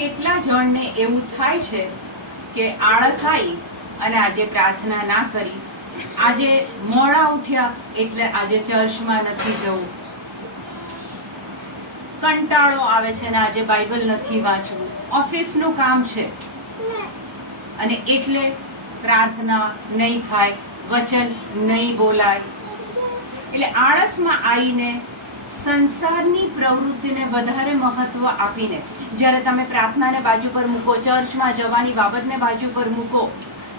કેટલા જણને એવું થાય છે કે આળસ આવી અને આજે પ્રાર્થના ના કરી, આજે મોડા ઉઠ્યા એટલે આજે ચર્ચમાં નથી જવું, કંટાળો આવે છે ને આજે બાઇબલ નથી વાંચવું, ઓફિસનું કામ છે અને એટલે પ્રાર્થના નહીં થાય, વચન નહીં બોલાય. એટલે આળસમાં આવીને સંસારની પ્રવૃત્તિને વધારે મહત્વ આપીને જ્યારે તમે પ્રાર્થનાને બાજુ પર મૂકો, ચર્ચમાં જવાની બાબતને બાજુ પર મૂકો,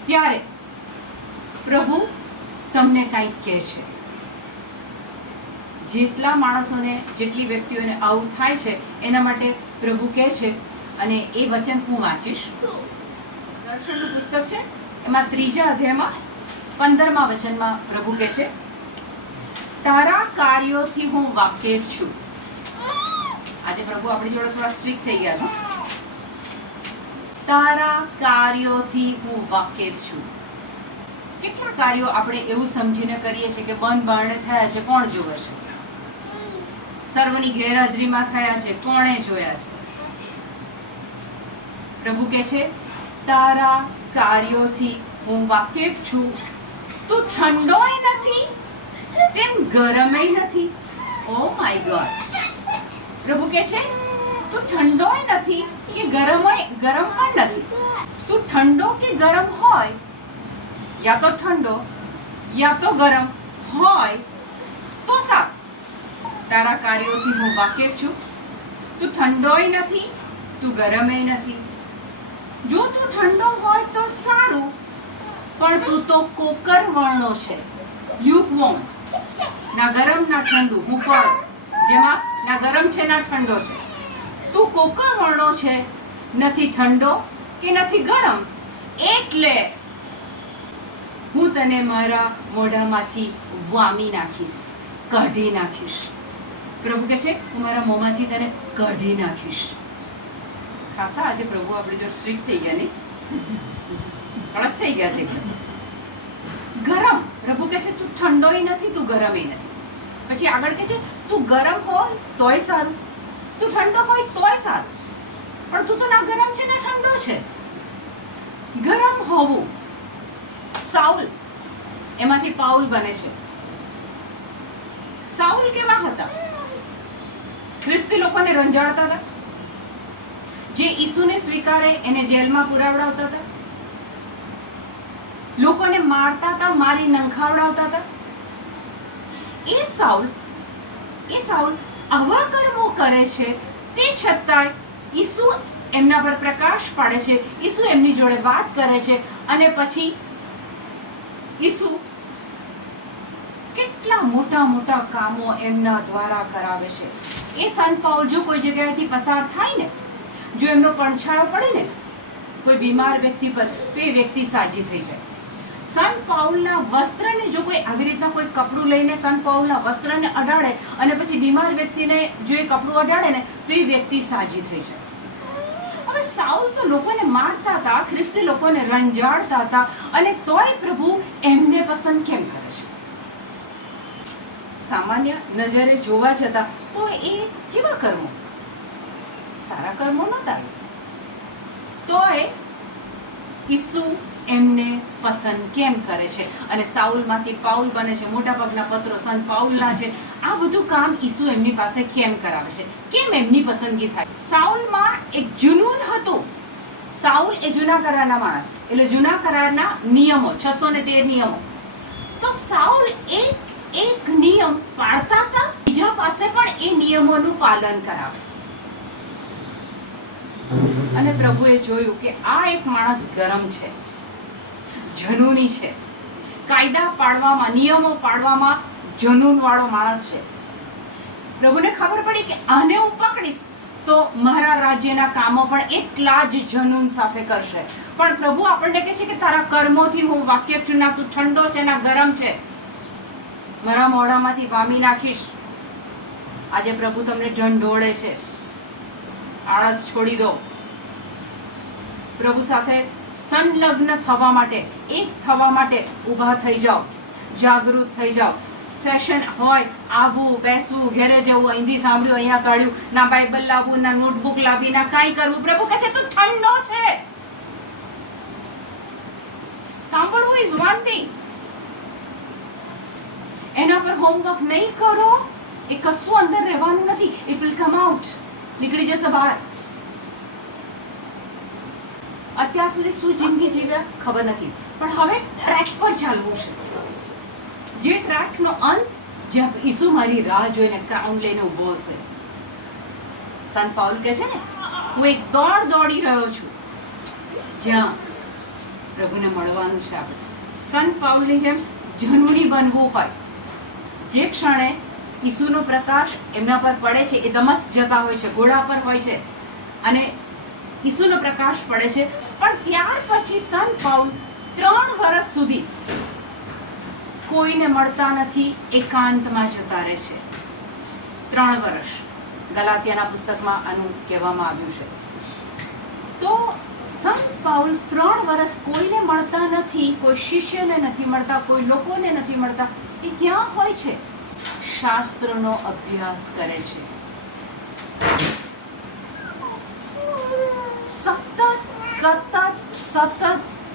ત્યારે પ્રભુ તમને કંઈક કહે છે. જેટલા માણસોને, જેટલી વ્યક્તિઓને આવું થાય છે એના માટે પ્રભુ કહે છે, અને એ વચન હું વાંચીશ. દર્શનનું પુસ્તક છે, એમાં 3 અધ્યાયમાં 15મા વચનમાં પ્રભુ કહે છે, તારા કાર્યોથી હું વાકેફ છું. આજે પ્રભુ આપણી જોડે થોડા સ્ટ્રિક્ટ થઈ ગયા છે. તારા કાર્યોથી હું વાકેફ છું. કેટલા કાર્યો આપણે એવું સમજીને કરીએ છીએ કે બંધ બારણે થયા છે, કોણ જોવે છે? સર્વની ગેરહાજરીમાં થયા છે, કોણે જોયા છે? પ્રભુ કહે છે, તારા કાર્યોથી હું વાકેફ છું. તું ઠંડોય નથી તેમ ગરમય નથી. Oh my God! પ્રભુ કહે છે, તું ઠંડોય નથી કે ગરમ પણ નથી. તું ઠંડો કે ગરમ હોય, યા તો ઠંડો યા તો ગરમ હોય તો સારું. તારા કાર્યોથી હું વાકેફ છું. તું ઠંડોય નથી, તું ગરમય નથી. જો તું ઠંડો હોય તો સારું, પણ તું તો કોકર વર્ણો છે, લ્યુકવોર્મ. ના ગરમ ના ઠંડુ, હું ફળ જેમાં ના ગરમ છે ના ઠંડો છે. તું કોકર વર્ણો છે, નથી ઠંડો કે નથી ગરમ, એટલે હું તને મારા મોઢામાંથી વામી નાખીશ, કાઢી નાખીશ. પ્રભુ કહે છે, હું મારા મોંમાંથી તને કાઢી નાખીશ. ખાસા આજે પ્રભુ આપણી જોડે સ્ટ્રિક્ટ થઈ ગયા, નહીં? કડક થઈ ગયા છે. ગરમ, પ્રભુ કહે છે, તું ઠંડોય નથી, તું ગરમય નથી. પછી આગળ કહે છે, તું ગરમ હોય તોય સારું, તું ઠંડો હોય તોય સારું, પણ તું તો ના ગરમ છે ના ઠંડો છે. ગરમ હોવું, સાઉલ, એમાંથી પાઉલ બને છે. સાઉલ કેવા હતા? ખ્રિસ્તી લોકોને રંજાડતા હતા, જે ઈસુને સ્વીકારે એને જેલમાં પુરાવડાવતા હતા, લોકોને મારતા હતા, મારી નંખાવડાવતા હતા. એ સાઉલ આવા કર્મો કરે છે, તે છતાંય ઈસુ એમના પર પ્રકાશ પાડે છે, ઈસુ એમની જોડે વાત કરે છે, અને પછી ઈસુ કેટલા મોટા મોટા કામો એમના દ્વારા કરાવે છે. એ સંત પાઉલ જો કોઈ જગ્યાએથી પસાર થાય ને, જો એમનો પડછાયો પડે ને કોઈ બીમાર વ્યક્તિ પર, તો એ વ્યક્તિ સાજી થઈ જાય. સંત પાઉલના વસ્ત્રને જો કોઈ આવી રીતના કોઈ કપડું લઈને સંત પાઉલના વસ્ત્રને અડાડે અને પછી બીમાર વ્યક્તિને જો એ કપડું અડાડે ને, તો એ વ્યક્તિ સાજી થઈ જાય. હવે સાઉલ તો લોકોને મારતા હતા, ખ્રિસ્તી લોકોને રંજાડતા હતા, અને તોય પ્રભુ એમને પસંદ કેમ કરે છે? સામાન્ય નજરે જોવા જતા તો એ કેવા કર્મો? સારા કર્મો નહોતા. તોય ઈસુ એમને પસંદ કેમ કરે છે? અને સાઉલમાંથી પાઉલ બને છે. મોટા ભાગના પત્રો સંત પાઉલના છે. આ બધું કામ ઈસુ એમની પાસે કેમ કરાવે છે? કેમ એમની પસંદગી થાય? સાઉલમાં એક જુનૂન હતું. સાઉલ એ જૂના કરારના માણસ, એટલે જૂના કરારના નિયમો, 613 નિયમો. તો સાઉલ એક નિયમ પાળતા હતા, બીજા પાસે પણ એ નિયમોનું પાલન કરાવે. અને પ્રભુએ જોયું કે આ એક માણસ ગરમ છે, જનૂની છે, કાયદા પાડવામાં, નિયમો પાડવામાં જનૂન વાળો માણસ છે. પ્રભુને ખબર પડી કે આને હું પકડીશ તો મારા રાજ્યના કામો પણ એટલા જ જનૂન સાથે કરશે. પણ પ્રભુ આપણને કહે છે કે તારા કર્મોથી હું વાકેફ છું, ના તું ઠંડો છે ના ગરમ છે, મારા મોઢામાંથી વામી નાખીશ. આજે પ્રભુ તમને ઢંઢોળે છે, આળસ છોડી દો. પ્રભુ સાથે સંલગ્ન થવા માટે, એક થવા માટે ઊભા થઈ જાઓ, જાગૃત થઈ જાઓ. સેશન હોય, આવવું બેસવું, ઘરે જવું, હિન્દી સાંભળ્યું, અહીંયા કાઢ્યું, ના બાઇબલ લાવવું, ના નોટબુક લાવી, ના કાંઈ કરવું. પ્રભુ કહે છે તું ઠંડો છે. સાંભળવું ઇઝ વન થિંગ, એના પર હોમવર્ક નહીં કરો એ કશું અંદર રહેવાનું નથી. ઇટ વિલ કમ આઉટ, નીકળી જશે બહાર. અત્યાર સુધી શું જિંદગી જીવ્યા ખબર નથી, પણ હવે ટ્રેક પર ચાલવું છે. જે ટ્રેકનો અંત જ્યાં ઈસુ મારી રાહ જોઈને ક્રાઉન લઈને ઊભો હશે. સંત પાઉલ કહે છે ને, હું એક દોડ દોડી રહ્યો છું જ્યાં પ્રભુને મળવાનું છે. આપણે સંત પાઉલની જેમ જનુની બનવું હોય. જે ક્ષણે ઈસુનો પ્રકાશ એમના પર પડે છે, એ દમસ્ક જતા હોય છે, ઘોડા પર હોય છે અને ઈસુનો પ્રકાશ પડે છે. પણ ત્યાર પછી સંત પાઉલ 3 વર્ષ સુધી કોઈને મળતા નથી, એકાંતમાં જતા રહે છે. 3 વર્ષ ગલાતિયાના પુસ્તકમાં આનું કહેવામાં આવ્યું છે. તો સંત પાઉલ 3 વર્ષ કોઈને મળતા નથી, કોઈ શિષ્યને નથી મળતા, કોઈ લોકોને નથી મળતા. એ ક્યાં હોય છે? શાસ્ત્રનો અભ્યાસ કરે છે. સતત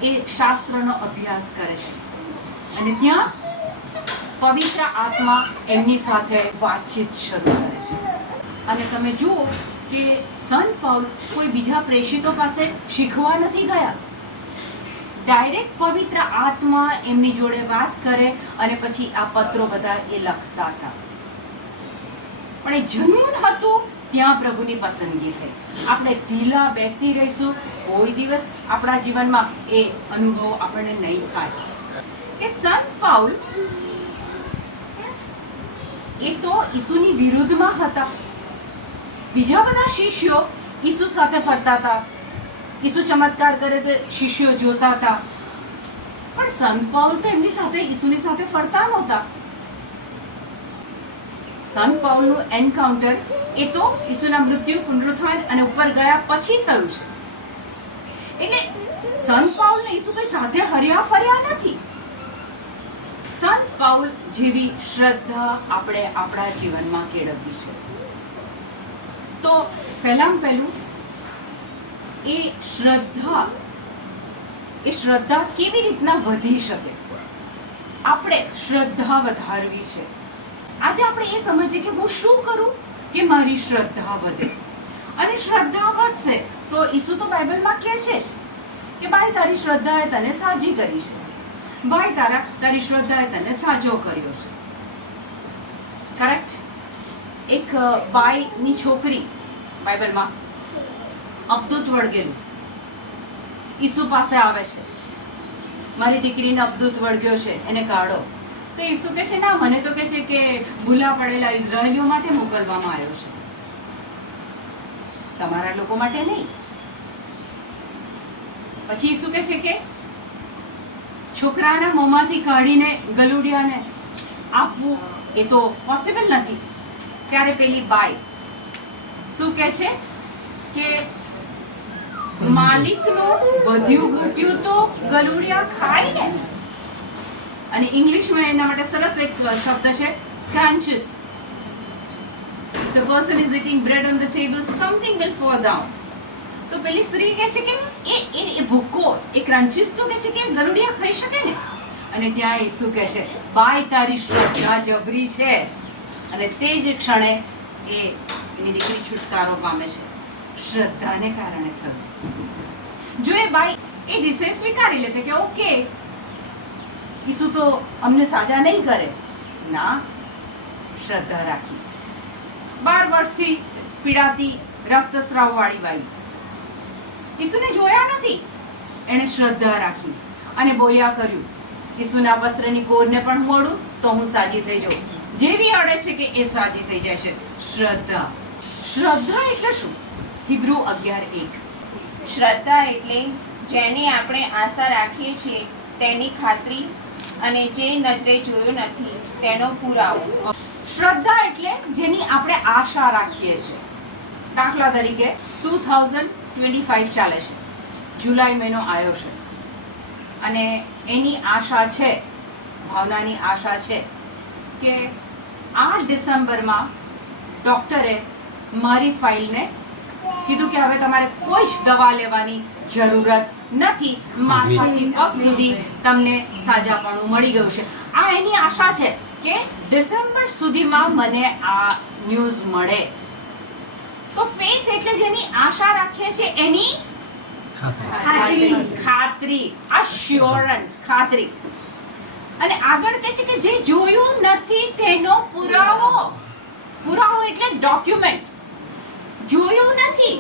એ શાસ્ત્રનો અભ્યાસ કરે છે અને ત્યાં પવિત્ર આત્મા એમની સાથે વાતચીત શરૂ કરે છે. અને તમે જુઓ કે સંત પાઉલ કોઈ બીજા પ્રેષિતો પાસે શીખવા નથી ગયા. ડાયરેક્ટ પવિત્ર આત્મા એમની જોડે વાત કરે અને પછી આ પત્રો બધા એ લખતા હતા. પણ એ જનૂન હતું, ત્યાં પ્રભુની પસંદગી થઈ. આપણે ઢીલા બેસી રહીશું, કોઈ દિવસ આપણા જીવનમાં એ અનુભવ આપણને નહીં થાય. કે સંત પાઉલ એ તો ઈસુની વિરુદ્ધમાં હતા. બીજા બધા શિષ્યો ઈસુ સાથે ફરતા હતા, ઈસુ ચમત્કાર કરે તો શિષ્યો જોતા હતા. પણ સંત પાઉલ તો એમની સાથે ઈસુની સાથે ફરતા નહોતા. સંત પાઉલનું એન્કાઉન્ટર એ તો ઈસુના મૃત્યુ, પુનરુત્થાન અને ઉપર ગયા પછી થયું છે. એટલે સંત પાઉલને ઈસુ કઈ સાથે હર્યા ફર્યા નથી. સંત પાઉલ જેવી શ્રદ્ધા આપણે આપણા જીવનમાં કેળવવી છે. તો પહેલામાં પહેલું એ શ્રદ્ધા કેવી રીતના વધી શકે? આપણે શ્રદ્ધા વધારવી છે. આજે આપણે એ સમજીએ કે હું શું કરું કે મારી શ્રદ્ધા વધે. અને શ્રદ્ધા વધશે તો ઈસુ તો બાઇબલમાં કહે છે કે ભાઈ તારી શ્રદ્ધાએ તને સાજી કરી છે, ભાઈ તારી શ્રદ્ધાએ તને સાજો કર્યો છે. કરેક્ટ? એક બાઈની છોકરી બાઇબલમાં અબદૂત વળગેલું ઈસુ પાસે આવે છે, મારી દીકરીને અબદૂત વળગ્યો છે, એને કાઢો. તો ઈસુ કહે છે ના, મને તો કહે છે કે ભૂલા પડેલા ઇઝરાયલીઓ માટે મોકલવામાં આવ્યો છે, તમારા લોકો માટે નહીં. પછી ઈસુ કહે છે કે છોકરાના મોંમાંથી કાઢીને ગલુડિયાને આપવું એ તો પોસિબલ નથી. ત્યારે પેલી બાઈ શું કહે છે કે માલિકનું વધ્યું ઘટ્યું તો ગલુડિયા ખાય ને. અને ઇંગ્લિશમાં એના માટે સરસ એક શબ્દ છે, crunches. The person is eating bread on the table, something will fall down. તો પેલી સ્ત્રી કહે છે કે એ ભૂકો, એ ક્રન્ચીસ તો કહે છે કે ગલુડિયા ખાઈ શકે ને. અને ત્યાં ઈસુ કહે છે બાઈ તારી શ્રદ્ધા જબરી છે. અને તે જ ક્ષણે એની દીકરી છુટકારો પામે છે. શ્રદ્ધાને કારણે થયું. જો એ બાઈ એ દિશે સ્વીકારી લેતે કે ઓકે ઈસુ તો અમને સાજા નહીં કરે, ના, શ્રદ્ધા રાખી. 12 વર્ષથી પીડાતી રક્તસ્રાવ વાળી બાઈ ઈસુને જોયા નથી, એણે શ્રદ્ધા રાખી અને બોલ્યા કર્યું, ઈસુના વસ્ત્રની કોરને પણ મોડું તો હું સાજી થઈ જાઉં. જેવી અડે છે કે એ સાજી થઈ જાય છે. શ્રદ્ધા. શ્રદ્ધા એટલે શું? હિબ્રુ 11:1. શ્રદ્ધા એટલે જેની આપણે આશા રાખીએ છીએ તેની ખાતરી અને જે નજરે જોયું નથી તેનો પુરાવો. શ્રદ્ધા એટલે જેની આપણે આશા રાખીએ છીએ. દાખલા તરીકે 2025 ચાલે છે, જુલાઈ મહિનો આવ્યો છે અને એની આશા છે, ભાવનાની આશા છે કે આ ડિસેમ્બરમાં ડૉક્ટરે મારી ફાઇલને કીધું કે હવે તમારે કોઈ જ દવા લેવાની જરૂરત નથી, માથાથી પગ સુધી તમને સાજાપણું મળી ગયું છે. આ એની આશા છે કે ડિસેમ્બર સુધીમાં મને આ ન્યૂઝ મળે. તો ફેથ એટલે જેની આશા રાખીએ છીએ એની ખાતરી, અશ્યોરન્સ, ખાતરી. અને આગળ કહે છે કે જે જોયું નથી તેનો પુરાવો. પુરાવો એટલે ડોક્યુમેન્ટ. જોયું નથી,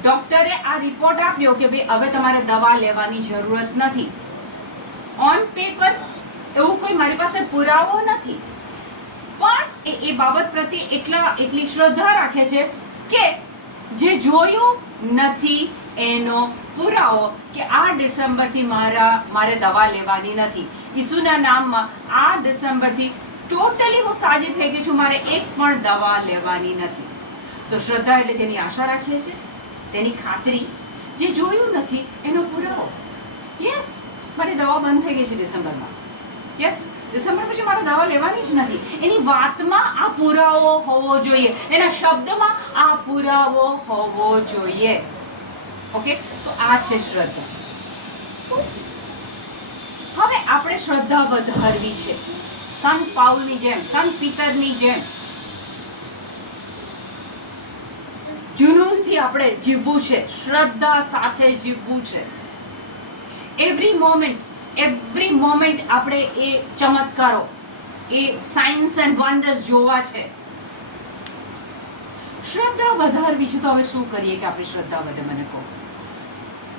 ડોક્ટરે આ રિપોર્ટ આપ્યો કે ભાઈ હવે તમારે દવા લેવાની જરૂરત નથી. ઓન પેપર એવું કોઈ મારી પાસે પુરાવો નથી, પણ એ બાબત પ્રત્યે એટલી શ્રદ્ધા રાખે છે કે જે જોયું નથી એનો પુરાવો કે આ ડિસેમ્બરથી મારે દવા લેવાની નથી. ઈસુના નામમાં આ ડિસેમ્બરથી ટોટલી હું સાજી થઈ ગઈ છું, મારે એક પણ દવા લેવાની નથી. તો શ્રદ્ધા એટલે જેની આશા રાખીએ છીએ તેની ખાતરી, જે જોયું નથી એનો પુરાવો. યસ, મારી દવા બંધ થઈ ગઈ છે ડિસેમ્બરમાં. યસ, ડિસેમ્બર પછી મારે દવા લેવાની જ નથી. એની વાતમાં આ પુરાવો હોવો જોઈએ, એના શબ્દમાં આ પુરાવો હોવો જોઈએ. ઓકે, તો આ છે શ્રદ્ધા. હવે આપણે શ્રદ્ધા વધારવી છે સંત પાઉલની જેમ, સંત પીતરની જેમ. જુનૂનથી આપણે જીવવું છે, શ્રદ્ધા સાથે જીવવું છે. એવરી મોમેન્ટ આપણે એ ચમત્કારો, એ સાયન્સ એન્ડ વન્ડર્સ જોવા છે. શ્રદ્ધા વધારવી છે તો હવે શું કરીએ કે આપણી શ્રદ્ધા વધે? મને કહો.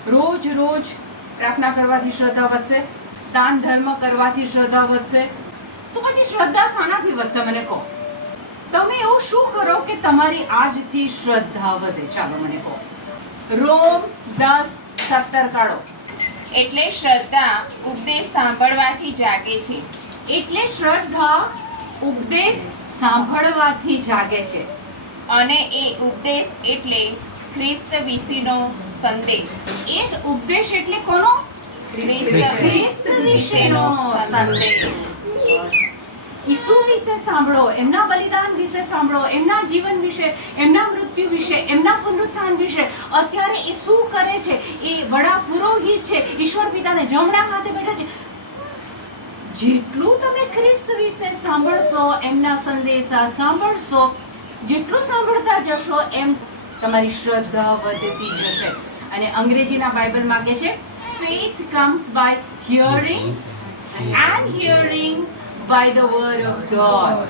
રોજ પ્રાર્થના કરવાથી શ્રદ્ધા વધશે, દાન ધર્મ કરવાથી શ્રદ્ધા વધશે, તો પછી શ્રદ્ધા શાનાથી વધશે? મને કહો. તમે એવું શું કરો કે તમારી આજથી શ્રદ્ધા વધે? ચાલો મને કહો. રોમ 10:17 કાઢો. એટલે શ્રદ્ધા ઉપદેશ સાંભળવાથી જાગે છે. એટલે શ્રદ્ધા ઉપદેશ સાંભળવાથી જાગે છે. અને એ ઉપદેશ એટલે ખ્રિસ્ત વિશેનો સંદેશ. એ ઉપદેશ એટલે કોનો? ખ્રિસ્ત વિશેનો સંદેશ. ઈસુ વિશે સાંભળો, એમના બલિદાન વિશે સાંભળો, એમના જીવન વિશે, એમના મૃત્યુ વિશે, એમના પુનરુત્થાન વિશે. અત્યારે એ શું કરે છે? એ વડા પુરોહિત છે, ઈશ્વર પિતાને જમણા હાથે બેઠા છે. જેટલું તમે ખ્રિસ્ત વિશે સાંભળશો, એમના સંદેશા સાંભળશો, જેટલું સાંભળતા જશો એમ તમારી શ્રદ્ધા વધતી જશે. અને અંગ્રેજીના બાઇબલમાં કહે છે faith comes by hearing and hearing by the word of God.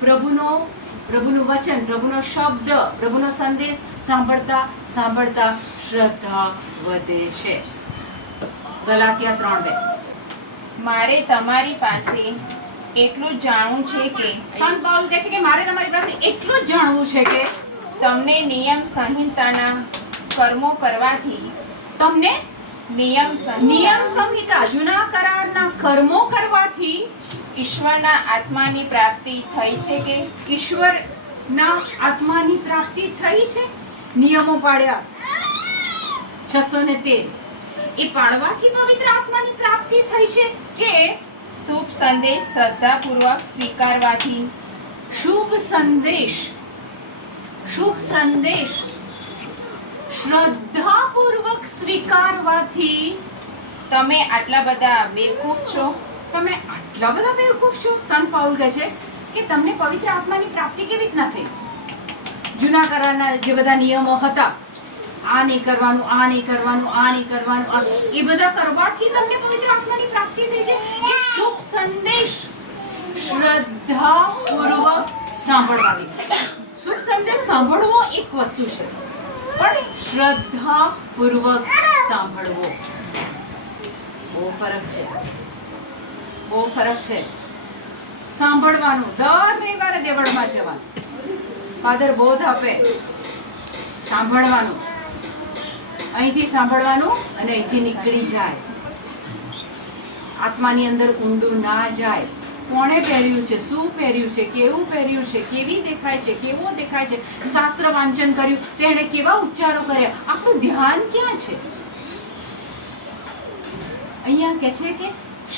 પ્રભુનું વચન, પ્રભુનો શબ્દ, પ્રભુનો સંદેશ સાંભળતા શ્રદ્ધા વધે છે. ગલાતિયા 3:2. મારે તમારી પાસે એટલું જ જાણવું છે કે સંત પાઉલ કહે છે કે મારે તમારી પાસે એટલું જ જાણવું છે કે તમને નિયમ સંહિતાના કર્મો કરવાથી, તમને નિયમ સંહિતા જૂના કરારના કર્મો કરવાથી ઈશ્વરના આત્માની પ્રાપ્તિ થઈ છે કે ઈશ્વરના આત્માની પ્રાપ્તિ થઈ છે. નિયમો પાડ્યા 613, એ પાડવાથી પવિત્ર આત્માની પ્રાપ્તિ થઈ છે કે શુભ સંદેશ શ્રદ્ધાપૂર્વક સ્વીકારવાથી. શુભ સંદેશ શ્રદ્ધાપૂર્વક સ્વીકારવાથી. તમે આટલા બધા બેવકૂફ છો. તમે આટલા બધા બેવકૂફ છો? સંત પાઉલ કહે છે કે તમને પવિત્ર આત્માની પ્રાપ્તિ કેવી રીતના થઈ? જૂના કરારના જે બધા નિયમો હતા, આ નહીં કરવાનું, આ નહીં કરવાનું, આ નહીં કરવાનું, એ બધા કરવાથી તમને પવિત્ર આત્માની પ્રાપ્તિ થઈ છે કે શુભ સંદેશ શ્રદ્ધાપૂર્વક સાંભળવાની. શુભ સંદેશ સાંભળવો એક વસ્તુ છે, પણ શ્રદ્ધાપૂર્વક સાંભળવો બહુ ફરક છે. સાંભળવાનું, દર રવિવારે દેવળમાં જવાનું, ફાધર બોધ આપે, સાંભળવાનું, અહીંથી સાંભળવાનું અને અહીંથી નીકળી જાય, આત્માની અંદર ઊંડું ના જાય. કોણે પહેર્યું છે, શું પહેર્યું છે, કેવું પહેર્યું છે, કેવી દેખાય છે, કેવો દેખાય છે, શાસ્ત્ર વાંચન કર્યું, તેણે કેવા ઉચ્ચારો કર્યા, આપણું ધ્યાન ક્યાં છે? અહીંયા કહે છે કે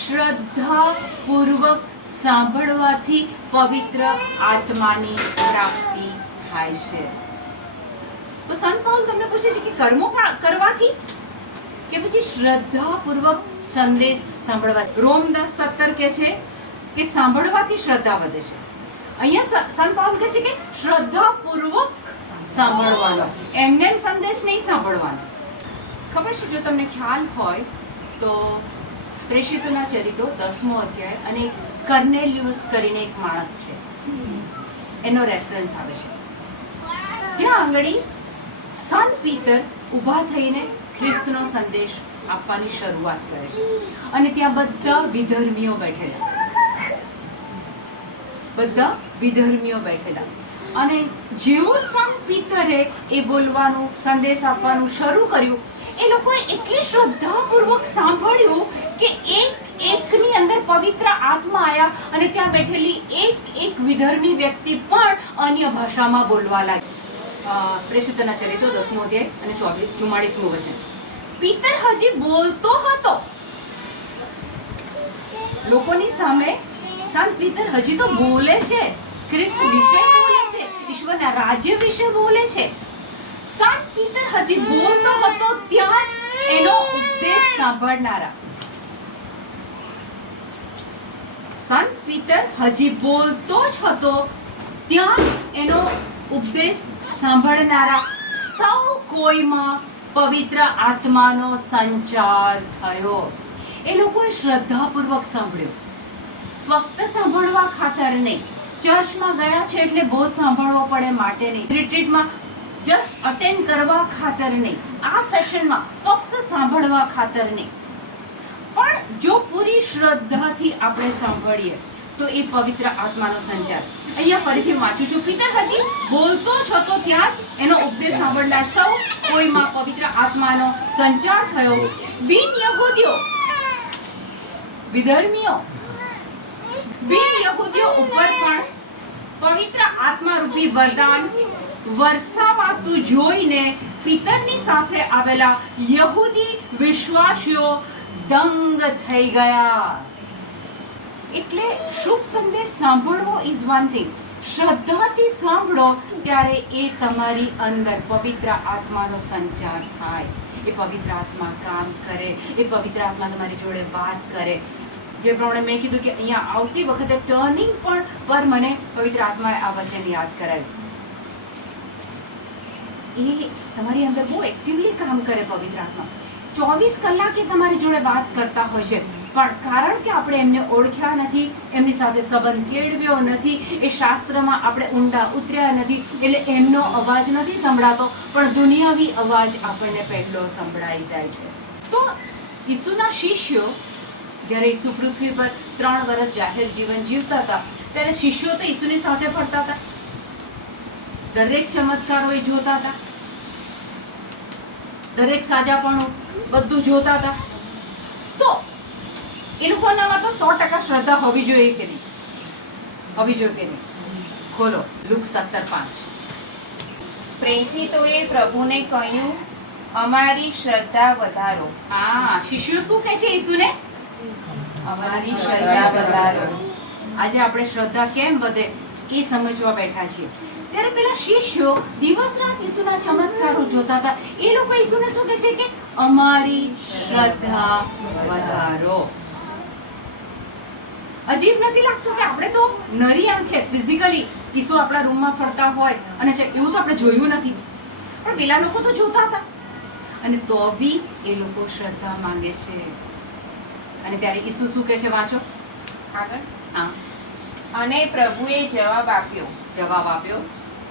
શ્રદ્ધાપૂર્વક સાંભળવાથી પવિત્ર આત્માની પ્રાપ્તિ થાય છે. તો સંત પાઉલ તમને પૂછે છે કે કર્મો પણ કરવાથી કે પછી શ્રદ્ધાપૂર્વક સંદેશ સાંભળવા. રોમ 10:17 કહે છે કે સાંભળવાથી શ્રદ્ધા વધે છે. અહીંયા સંત પાઉલ કહે છે કે શ્રદ્ધાપૂર્વક સાંભળવાનો, એમને એમ સંદેશ નહીં સાંભળવાનો. ખબર છે, જો તમને ખ્યાલ હોય તો પ્રેષિતોના ચરિત્રો 10મો અધ્યાય અને કર્નેલિયસ કરીને એક માણસ છે, એનો રેફરન્સ આવે છે. ત્યાં આગળ સંત પીતર ઊભા થઈને ખ્રિસ્તનો સંદેશ આપવાની શરૂઆત કરે છે અને ત્યાં બધા વિધર્મીઓ બેઠેલા અને જેવું સંત પીતરે એ બોલવાનું સંદેશ આપવાનું શરૂ કર્યું, એ લોકોએ એટલી શ્રદ્ધાપૂર્વક સાંભળ્યું કે એકની અંદર પવિત્ર આત્મા આયા અને ત્યાં બેઠેલી એક વિધર્મી વ્યક્તિ પણ અન્ય ભાષામાં બોલવા લાગી. પ્રેષિતોના ચરિત્રો 10મો અધ્યાય અને 44મું વચન. પીતર હજી બોલતો હતો, લોકોની સામે સંત પીતર હજી તો બોલે છે, ખ્રિસ્ત વિશે બોલે છે, ઈશ્વરના રાજ્ય વિશે બોલે છે. સંત પીતર હજી બોલતો હતો ત્યાં જ એનો ઉપદેશ સાંભળનારા સંત પીતર હજી બોલતો જ હતો ત્યાં જ એનો ઉપદેશ સાંભળનારા સૌ કોઈમાં પવિત્ર આત્માનો સંચાર થયો. એ લોકોએ શ્રદ્ધાપૂર્વક સાંભળ્યું, ફક્ત સાંભળવા ખાતર નહીં. ચર્ચમાં ગયા છે એટલે બહુ જ સાંભળવો પડે માટે નહીં, રિટ્રીટમાં જસ્ટ અટેન્ડ કરવા ખાતર નહીં, આ સેશનમાં ફક્ત સાંભળવા ખાતર નહીં, પણ જો પૂરી શ્રદ્ધાથી આપણે સાંભળીએ તો એ પવિત્ર આત્માનો સંચાર. અહીંયા ફરીથી વાંચું છું. પીતર હજી બોલતો જ હતો ત્યાં જ એનો ઉપદેશ સાંભળનાર સૌ કોઈમાં પવિત્ર આત્માનો સંચાર થયો. બિન યહૂદીઓ, વિધર્મીઓ, બિન યહૂદીઓ ઉપર પણ પવિત્ર આત્મા રૂપી વરદાન વરસાવાતું જોઈને પિતરની સાથે આવેલા યહૂદી વિશ્વાસીઓ દંગ થઈ ગયા. એટલે શુભ સંદેશ સાંભળવો ઇઝ વન થિંગ, શ્રદ્ધાથી સાંભળો ત્યારે એ તમારી અંદર પવિત્ર આત્માનો સંચાર થાય, એ પવિત્ર આત્મા કામ કરે, એ પવિત્ર આત્મા તમારી જોડે વાત કરે. જે પ્રમાણે મેં કીધું કે અહીંયા આવતી વખતે ટર્નિંગ પણ પર મને પવિત્ર આત્માએ આ વચન યાદ કરાવ્યું. એ તમારી અંદર બહુ એક્ટિવલી કામ કરે પવિત્ર આત્મા. 24 કલાકે તમારી જોડે વાત કરતા હોય છે, પણ કારણ કે આપણે એમને ઓળખ્યા નથી, એમની સાથે સંબંધ કેળવ્યો નથી, એ શાસ્ત્રમાં આપણે ઊંડા ઉતર્યા નથી, એટલે એમનો અવાજ નથી સંભળાતો, પણ દુનિયાવી અવાજ આપણને પહેલો સંભળાઈ જાય છે. તો ઈસુના શિષ્યો જ્યારે ઈસુ પૃથ્વી પર 3 વર્ષ જાહેર જીવન જીવતા હતા, ત્યારે શિષ્યો તો ઈસુની સાથે ફરતા હતા, દરેક ચમત્કારો એ જોતા હતા, દરેક સાજાપણું બધું જોતા હતા. તો એ લોકોનામાં તો 100% શ્રદ્ધા હોવી જોઈએ કે નહીં? હોવી જોઈએ કે નહીં? ખોલો લુક 17:5. પ્રેષિતોએ પ્રભુને કહ્યું, અમારી શ્રદ્ધા વધારો. હા, શિષ્યો શું કહે છે ઈસુને? અમારી શ્રદ્ધા વધારો. આજે આપણે શ્રદ્ધા કેમ વધે એ સમજવા બેઠા છીએ. ત્યારે પેલા શિષ્યો દિવસ રાત ઈસુના ચમત્કારો જોતા હતા. એ લોકો ઈસુને શું કહે છે કે અમારી શ્રદ્ધા વધારો. અજીબ નથી લાગતું કે આપણે તો નરી આંખે ફિઝિકલી ઈસુ આપણા રૂમમાં ફરતા હોય અને એવું તો આપણે જોયું નથી, પણ પેલા લોકો તો જોતા હતા અને તો બી એ લોકો શ્રદ્ધા માંગે છે. અને ત્યારે ઈસુ શું કહે છે? વાંચો આગળ. હા. અને પ્રભુએ જવાબ આપ્યો,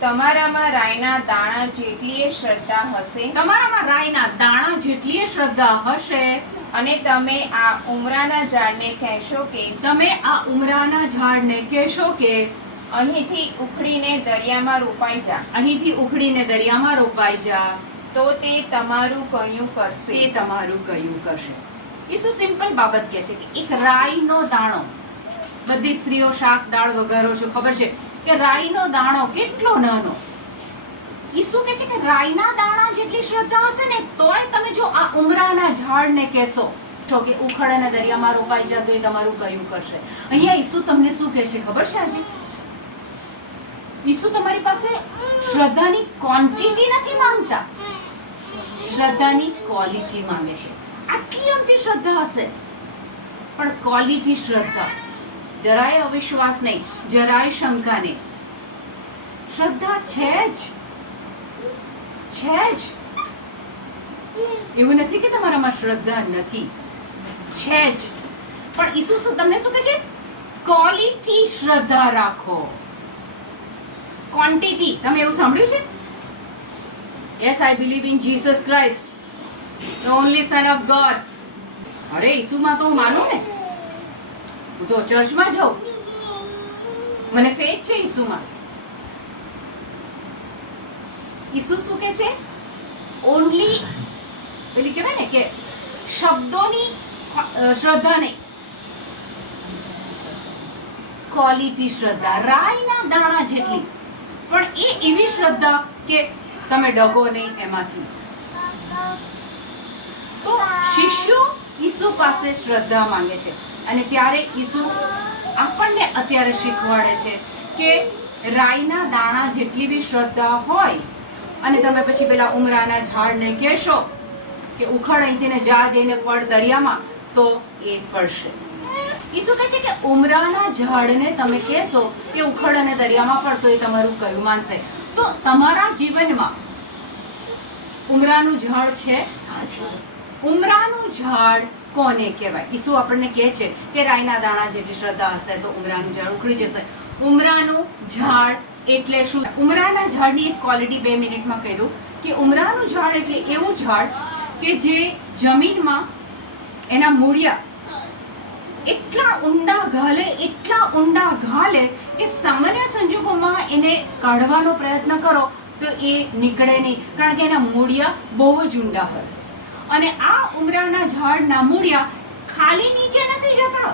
તમારામાં રાઈના દાણા જેટલી શ્રદ્ધા હશે, તમારામાં રાઈના દાણા જેટલી શ્રદ્ધા હશે, અને તમે આ ઉમરાના ઝાડને કહેશો કે અહીંથી ઉખડીને દરિયામાં રોપાઈ જા, તો તે તમારું કહ્યું કરશે. ઈસુ સિમ્પલ બાબત કહે છે કે એક રાઈનો દાણો, બધી સ્ત્રીઓ શાક દાળ વઘારો છો, ખબર છે કે રાઈનો દાણો કેટલો નાનો. ઈસુ કહે છે કે રાઈના દાણા જેટલી શ્રદ્ધા હશે ને તોય તમે જો આ ઉમરાના ઝાડને કહેશો પૂછો કે ઉખડ અને દરિયામાં રોપાઈ જાય તો એ તમારું કયું કરશે? અહીંયા ઈસુ તમને શું કહે છે ખબર છે? આજે ઈસુ તમારી પાસે શ્રદ્ધાની ક્વોન્ટિટી નથી માંગતા, શ્રદ્ધાની ક્વોલિટી માંગે છે. આટલી અમથી શ્રદ્ધા હશે પણ ક્વોલિટી શ્રદ્ધા, જરાય અવિશ્વાસ નહીં, જરાય શંકા નહીં. શ્રદ્ધા છે જ. એવું નથી કે તમારામાં શ્રદ્ધા નથી, છે જ. પણ ઈસુ તમને શું કહે છે? ક્વોલિટી શ્રદ્ધા રાખો. ક્વોન્ટિટી તમે એવું સાંભળ્યું છે? Yes, I believe in Jesus Christ, the only son of God. અરે ઈસુમાં તો હું માનું ને, હું તો ચર્ચમાં જાઉં, મને ફેથ છે ઈસુમાં. ઈસુ શું કહે છે? ઓન્લી પેલી કહેવાય ને કે શબ્દોની શ્રદ્ધા નહીં, ક્વોલિટી શ્રદ્ધા, રાઈના દાણા જેટલી. પણ એ એવી શ્રદ્ધા કે તમે ડગો નહીં એમાંથી. તો શિષ્યો ઈસુ પાસે શ્રદ્ધા માંગે છે અને ત્યારે ઈસુ આપણને અત્યારે શીખવાડે છે કે રાઈના દાણા જેટલી બી શ્રદ્ધા હોય અને તમે પછી પેલા ઉમરાના ઝાડને કહેશો કે ઉખડ અહીંથી ને જા જઈને પડ દરિયામાં, તો એ પડશે. ઈસુ કહે છે કે ઉમરાના ઝાડને તમે કહેશો કે ઉખડ અને દરિયામાં પડ, તો એ તમારું કયું માનશે? તો તમારા જીવનમાં ઉમરાનું ઝાડ છે. ઉમરાનું ઝાડ કોને કહેવાય? ઈસુ આપણને કહે છે કે રાઈના દાણા જેટલી શ્રદ્ધા હશે તો ઉમરાનું ઝાડ ઉખડી જશે. ઉમરાનું ઝાડ એટલે શું? ઉમરાના ઝાડની એક ક્વોલિટી 2 મિનિટમાં કહી દઉં કે ઉમરાનું ઝાડ એટલે એવું ઝાડ કે જે જમીનમાં એના મૂળિયા એટલા ઊંડા ઘાલે કે સામાન્ય સંજોગોમાં એને કાઢવાનો પ્રયત્ન કરો તો એ નીકળે નહીં, કારણ કે એના મૂળિયા બહુ જ ઊંડા હોય. અને આ ઉમરાના ઝાડના મૂળિયા ખાલી નીચે નથી જતા,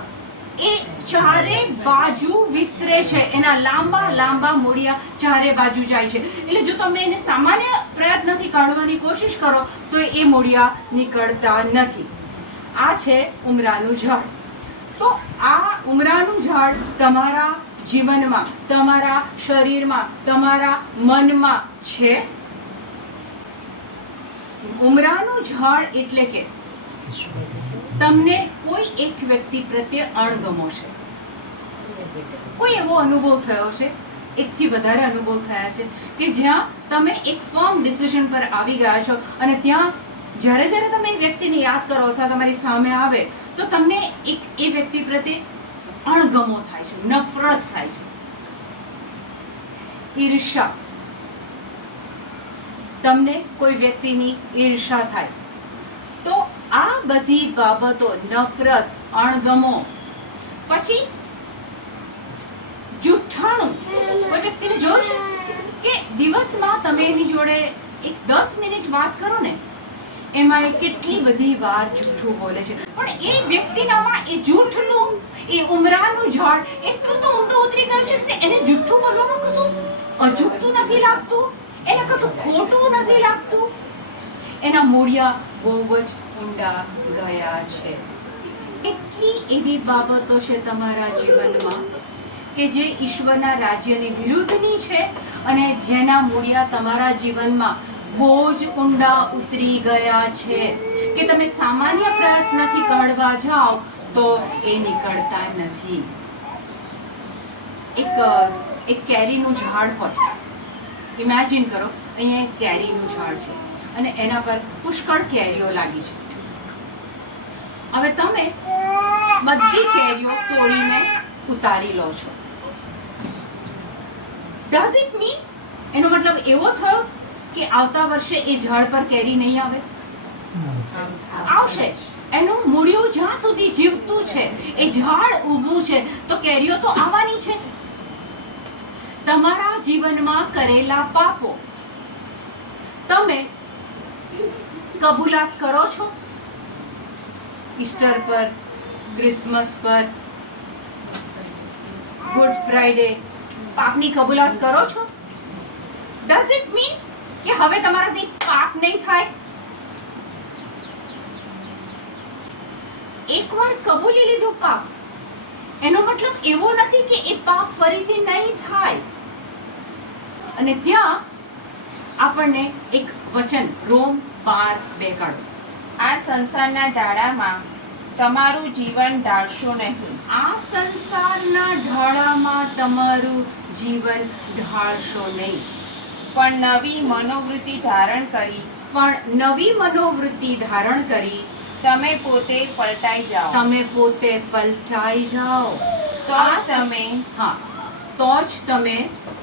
એ ચારે બાજુ વિસ્તરે છે. એના લાંબા મૂળિયા ચારે બાજુ જાય છે. એટલે જો તમે એને સામાન્ય પ્રયત્નથી કાઢવાની કોશિશ કરો તો એ મૂળિયા નીકળતા નથી. આ છે ઉમરાનું ઝાડ. તો આ ઉમરાનું ઝાડ તમારા જીવનમાં, તમારા શરીરમાં, તમારા મનમાં છે. ઉમરાનું ઝાડ એટલે કે તમને કોઈ એક વ્યક્તિ પ્રત્યે અણગમો છે, કોઈ એવો અનુભવ થયો છે, એકથી વધારે અનુભવ થયા છે કે જ્યાં તમે એક ફર્મ ડિસિઝન પર આવી ગયા છો અને ત્યાં જ્યારે તમે એ વ્યક્તિને યાદ કરો અથવા તમારી સામે આવે તો તમને એ વ્યક્તિ પ્રત્યે અણગમો થાય છે, નફરત થાય છે, ઈર્ષા. તમને કોઈ વ્યક્તિની ઈર્ષા થાય તો આ બધી બાબતો, નફરત, અણગમો, પછી જુઠ્ઠાણું. કોઈ વ્યક્તિને જોયું છે કે દિવસમાં તમે એની જોડે એક 10 મિનિટ વાત કરો ને એમાં એ કેટલી બધી વાર જૂઠું બોલે છે, પણ એ વ્યક્તિનામાં એ જૂઠનું, એ ઉમરાનું ઝાડ એટલું તો ઊંડું ઉતરી ગયું છે કે એને જૂઠું બોલવામાં કશું અજુગતું નથી લાગતું, એને કશું ખોટું નથી લાગતું. એના મૂળિયા બહુ જ ઊંડા ગયા છે. કેટલી એવી બાબતો છે તમારા જીવનમાં કે જે ઈશ્વરના રાજ્યની વિરુદ્ધની છે અને જેના મૂળિયા તમારા જીવનમાં બહુ જ ઊંડા ઉતરી ગયા છે કે તમે સામાન્ય પ્રયત્નથી કાઢવા જાઓ તો એ નીકળતા નથી. એક કેરીનું ઝાડ હોય, ઇમેજિન કરો, અહીંયા એક કેરીનું ઝાડ છે અને એના પર પુષ્કળ કેરીઓ લાગી છે. હવે તમે બધી કેરીઓ તોડીને ઉતારી લો છો. ડઝ ઇટ મીન, એનો મતલબ એવો થયો કે આવતા વર્ષે એ ઝાડ પર કેરી નહીં આવે? આવશે. એનું મૂળિયું જ્યાં સુધી જીવતું છે, એ ઝાડ ઊભું છે, તો કેરીઓ તો આવવાની છે. તમારા જીવનમાં કરેલા પાપો તમે કબૂલાત કરો છો? ઈસ્ટર પર, ક્રિસમસ પર, ગુડ ફ્રાઈડે પાપની કબૂલાત કરો છો? ડઝ ઇટ મીન કે હવે તમારાથી પાપ નહીં થાય? એકવાર કબૂલી લીધું પાપ, એનો મતલબ એવો નથી કે એ પાપ ફરીથી નહીં થાય. અને ત્યાં આપણને એક વચન રોમ 12:2 કાઢો. આ સંસારના ઢાળામાં તમારું જીવન ઢાળશો નહીં. આ સંસારના ઢાળામાં તમારું જીવન ઢાળશો નહીં, પણ નવી મનોવૃત્તિ ધારણ કરી પણ નવી મનોવૃત્તિ ધારણ કરી તમે પોતે પલટાઈ જાઓ. તમે પોતે પલટાઈ જાઓ. તો જ તમે હા, તો જ તમે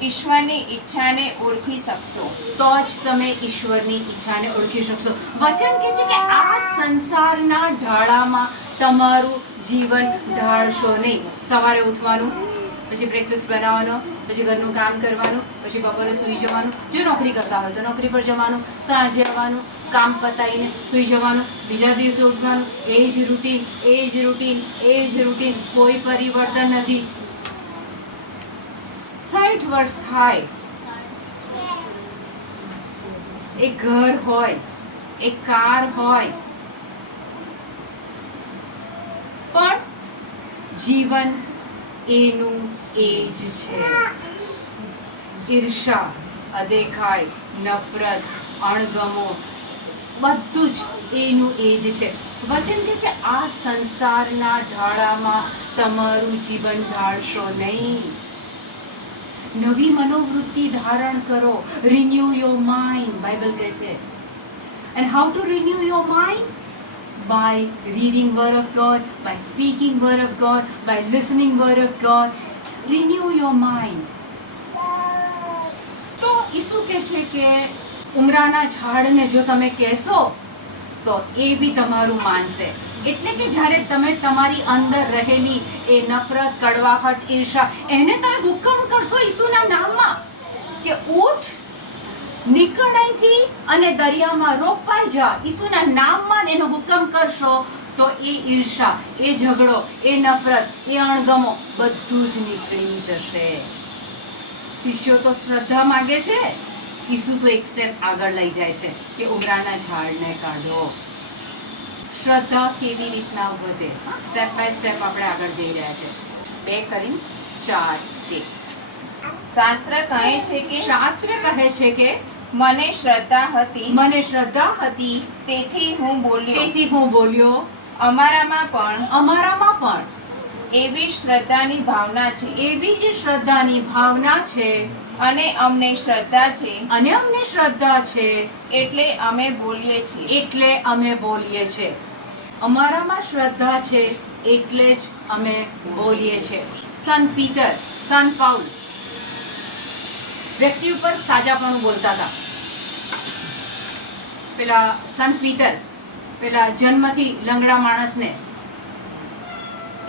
ઈશ્વરની ઈચ્છાને ઓળખી શકશો. તો જ તમે ઈશ્વરની ઈચ્છાને ઓળખી શકશો. વચન કહે છે કે આ સંસારના ઢાળામાં તમારું જીવન ઢાળશો નહીં. સવારે ઉઠવાનું, પછી બ્રેકફાસ્ટ બનાવવાનો, પછી ઘરનું કામ કરવાનું, પછી બપોરે સૂઈ જવાનું. જો નોકરી કરતા હોય તો નોકરી પર જવાનું, સાંજે આવવાનું, કામ પતાવીને સૂઈ જવાનું, બીજા દિવસે ઉઠવાનું. એ જ રૂટીન, એ જ રૂટીન, એ જ રૂટીન, કોઈ પરિવર્તન નથી. 60 વર્ષ થાય, એક ઘર હોય, એક કાર હોય, પણ જીવન એનું એ જ છે. ઈર્ષા, અદેખાઈ, નફરત, અણગમો, બધું જ એનું એ જ છે. વચન કે છે આ સંસારના ઢાળામાં તમારું જીવન ઢાળશો નહીં. નવી મનોવૃત્તિ ધારણ કરો. રિન્યુ યોર માઇન્ડ, બાઇબલ કહે છે. And how to renew your mind? By reading word of God, by speaking word of God, by listening word of God. Renew your mind. તો ઈસુ કહે છે કે ઉમરાના ઝાડને જો તમે કહેશો તો એ બી તમારું માનશે. એટલે કે જ્યારે તમે તમારી અંદર રહેલી એ નફરત, કડવાહટ, ઈર્ષા, એને તમે હુકમ કરશો ઈસુના નામમાં કે ઉઠ, નીકળ અહીંથી અને દરિયામાં રોપાઈ જા, ઈસુના નામમાં એનો હુકમ કરશો, તો એ ઈર્ષા, એ ઝઘડો, એ નફરત, એ અણગમો બધું જ નીકળી જશે. શિષ્યો તો શ્રદ્ધા માંગે છે, ઈસુ તો એક સ્ટેપ આગળ લઈ જાય છે કે ઉમરાના ઝાડને કાઢો. શ્રદ્ધા કેવી રીતના વધે, સ્ટેપ બાય સ્ટેપ આપણે આગળ જઈ રહ્યા છે. 2 Corinthians 4:13. શાસ્ત્ર કહે છે કે શાસ્ત્ર કહે છે કે મને શ્રદ્ધા હતી, મને શ્રદ્ધા હતી, તેથી હું બોલ્યો. તેથી હું બોલ્યો. અમારામાં પણ અમારામાં પણ એવી શ્રદ્ધાની ભાવના છે, એવી જ શ્રદ્ધાની ભાવના છે, અને અમને શ્રદ્ધા છે, અને અમને શ્રદ્ધા છે, એટલે અમે બોલીએ છીએ. એટલે અમે બોલીએ છીએ. અમારામાં શ્રદ્ધા છે એટલે જ અમે બોલીએ છીએ. સંત પીટર, સંત પાઉલ વ્યક્તિ ઉપર સાજાપણું બોલતા હતા. પેલા સંત પીટર પેલા જન્મથી લંગડા માણસને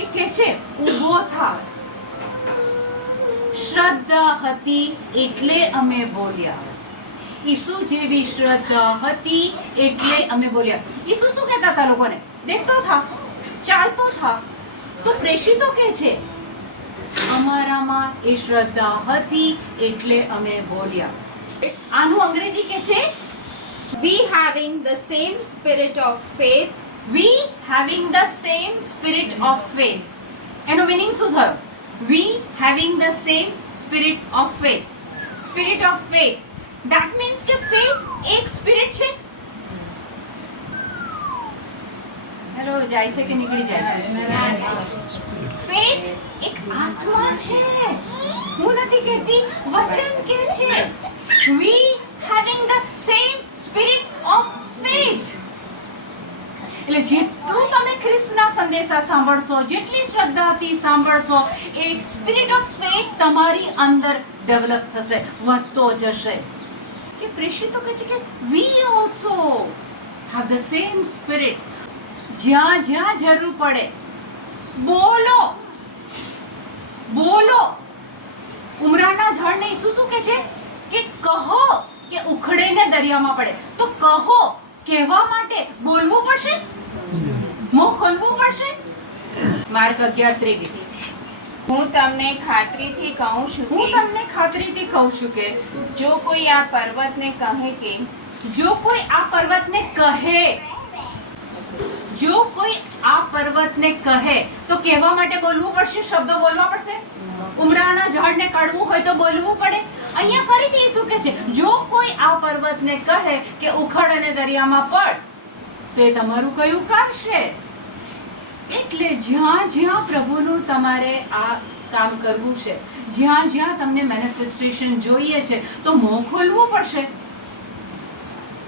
એ કહે છે ઊભો થા, શ્રદ્ધા હતી એટલે અમે બોલ્યા. ઈસુ જેવી શ્રદ્ધા હતી એટલે અમે બોલ્યા. ઈસુ શું કહેતા હતા લોકોને? દેખતો થા, ચાલતો થા. તો પ્રેષિતો કહે છે અમારામાં એ શ્રદ્ધા હતી એટલે અમે બોલ્યા. આનું અંગ્રેજી કહે છે We having the same spirit of faith, we having the same spirit of faith. એનો મીનિંગ શું થયો? We having the same spirit of faith. Spirit of faith. That means કે faith એક spirit છે. હેલો, જાય છે કે નીકળી જાય છે? Faith એક આત્મા છે. હું નથી કહેતી, વચન કહે છે. We having the same spirit of faith. એટલે જેટલું તમે ખ્રિસ્તના સંદેશા સાંભળશો, જેટલી શ્રદ્ધાથી સાંભળશો, એ સ્પિરિટ ઓફ ફેથ તમારી અંદર ડેવલપ થશે, વધતો જશે. કે પ્રેષિતો કહે છે કે we also have the same spirit. જ્યાં જ્યાં જરૂર પડે બોલો, બોલો. ઉમરાના ઝાડને ઈસુ શું કહે છે કે કહો કે ઉખડે ને દરિયામાં પડે. તો કહો, કહેવા માટે બોલવું પડશે, મોં ખોલવું પડશે. માર્ક 11:23. હું તમને ખાતરીથી કહું છું હું કે તમને ખાતરીથી કહું છું કે જો કોઈ આ પર્વતને કહે કે જો કોઈ આ પર્વતને કહે, જો કોઈ આ પર્વતને કહે તો કહેવા માટે બોલવું પડશે, શબ્દો બોલવા પડશે. ઉમરાના ઝાડને કાઢવું હોય તો બોલવું પડે. અહીંયા ફરીથી શું કહે છે? જો કોઈ આ પર્વતને કહે કે ઉખડ અને દરિયામાં પડ, તો એ તમારું કયું કરશે. એટલે જ્યાં જ્યાં પ્રભુનું તમારે આ કામ કરવું છે, જ્યાં જ્યાં તમને મેનિફેસ્ટેશન જોઈએ છે, તો મોં ખોલવું પડશે.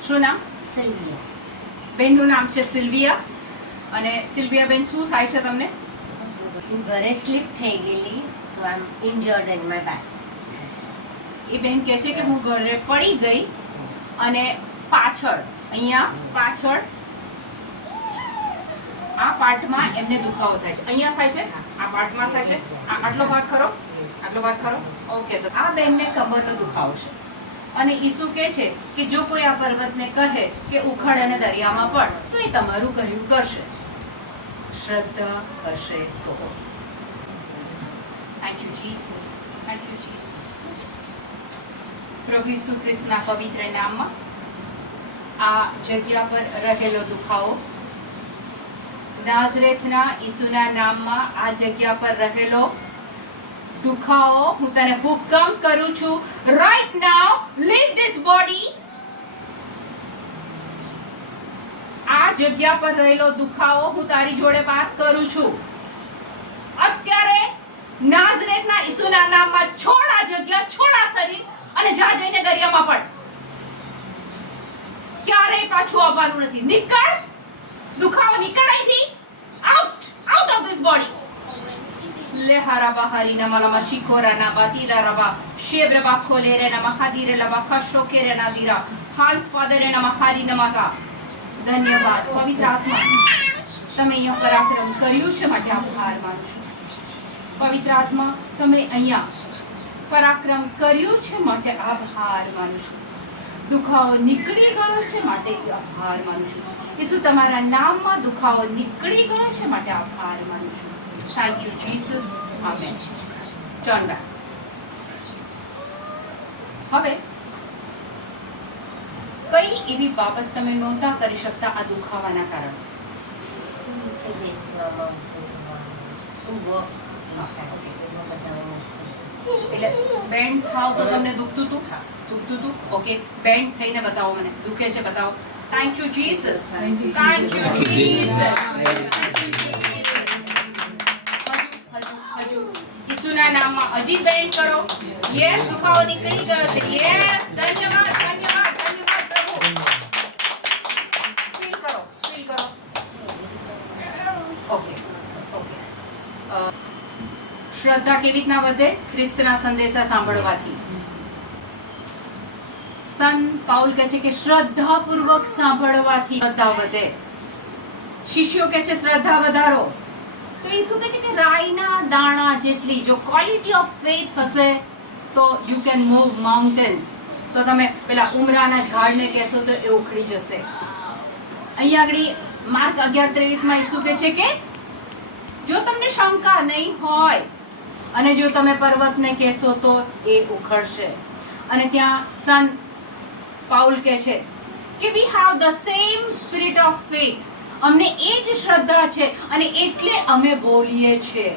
શું નામ? સિલ્વિયા. બેનનું નામ છે સિલ્વિયા. અને સિલ્વિયા બેન, શું થાય છે તમને? હું ઘરે સ્લીપ થઈ ગયેલી, તો આઈ એમ ઇન્જર્ડ ઇન માય બેક. એ બેન કહે છે કે હું ઘરે પડી ગઈ અને પાછળ, અહીંયા પાછળ આ પાર્ટમાં એમને દુખાવો થાય છે. અહીંયા થાય છે, આ પાર્ટમાં થાય છે. આટલો ભાગ ખરો, આટલો ભાગ ખરો. ઓકે, તો આ બેનને કમરનો દુખાવો છે. અને ઈસુ કહે છે કે જો કોઈ આ પર્વતને કહે કે ઉખડ અને દરિયામાં પડ, તો એ તમારું કહ્યું કરશે. શ્રદ્ધા હશે તો. Thank you Jesus, thank you Jesus. પ્રભુ ઈસુ ખ્રિસ્તના પવિત્ર નામમાં આ જગ્યા પર રહેલો દુખાવો, નાઝરેથના ઈસુના નામમાં આ જગ્યા પર રહેલો દુખાવો, હું તને હુકમ કરું છું, right now leave this body. આ જગ્યા પર રહેલો દુખાવો હું તારી જોડે વાત કરું છું. અત્યારે નાઝરેથના ઈસુના નામમાં છોડ આ જગ્યા, છોડ આ શરીર અને જા જઈને દરિયામાં પડ. ક્યારેય પાછું આવવાનું નથી. નીકળ, દુખાવો નીકળ અહીંથી. Out, out of this body. Le haraba harina malama shikora na batila raba shebre ba kolere na mahadire la ba kashokere na dira hal fadere na mahari na maha. ધન્યવાદ પવિત્ર આત્મા, તમે અહીંયા પરાક્રમ કર્યું છે માટે આભાર માનું છું. પવિત્ર આત્મા, તમે અહીંયા પરાક્રમ કર્યું છે માટે આભાર માનું છું. દુખાવો નીકળી ગયો છે માટે આભાર માનું છું. ઈસુ, તમારા નામમાં દુખાવો નીકળી ગયો છે માટે આભાર માનું છું. Thank you, Jesus. Amen. Turn back. હવે કઈ એવી બાબત તમે નહોતા કરી શકતા આ દુખાવાના કારણે? નીચે બેસવામાં, ઉઠવામાં, એટલે બેન્ડ થાવ તો તમને દુખતું હતું? દુખતું હતું? ઓકે, બેન્ડ થઈને બતાવો મને. દુખે છે બતાવો. Thank you, Jesus. Thank you, Jesus. ઈસુના નામમાં હજી બેન્ડ કરો. યસ, દુખાવો નીકળી ગયો છે. યસ, ધન્યવાદ, ધન્યવાદ, ધન્યવાદ પ્રભુ. ફીલ કરો, ફીલ કરો. Okay, okay. શ્રદ્ધા કેવી રીતના વધે? ખ્રિસ્તના સંદેશા સાંભળવાથી. સંત પાઉલ કહે છે કે શ્રદ્ધાપૂર્વક સાંભળવાથી શ્રદ્ધા વધે. શિષ્યો કહે છે શ્રદ્ધા વધારો. તો એ શું કહે છે કે રાઈના દાણા જેટલી જો ક્વોલિટી ઓફ ફેથ હશે તો યુ કેન મૂવ માઉન્ટેન્સ. તો તમે પેલા ઉમરાના ઝાડને કહેશો તો એ ઉખડી જશે. અહીંયા આગળ માર્ક 11:23 ઈસુ કહે છે કે જો તમને શંકા નહીં હોય અને જો તમે પર્વતને કહેશો તો એ ઉખડશે. અને ત્યાં સંત પાઉલ કહે છે કે we have the same spirit of faith. અમને એ જ શ્રદ્ધા છે અને એટલે અમે બોલીએ છીએ.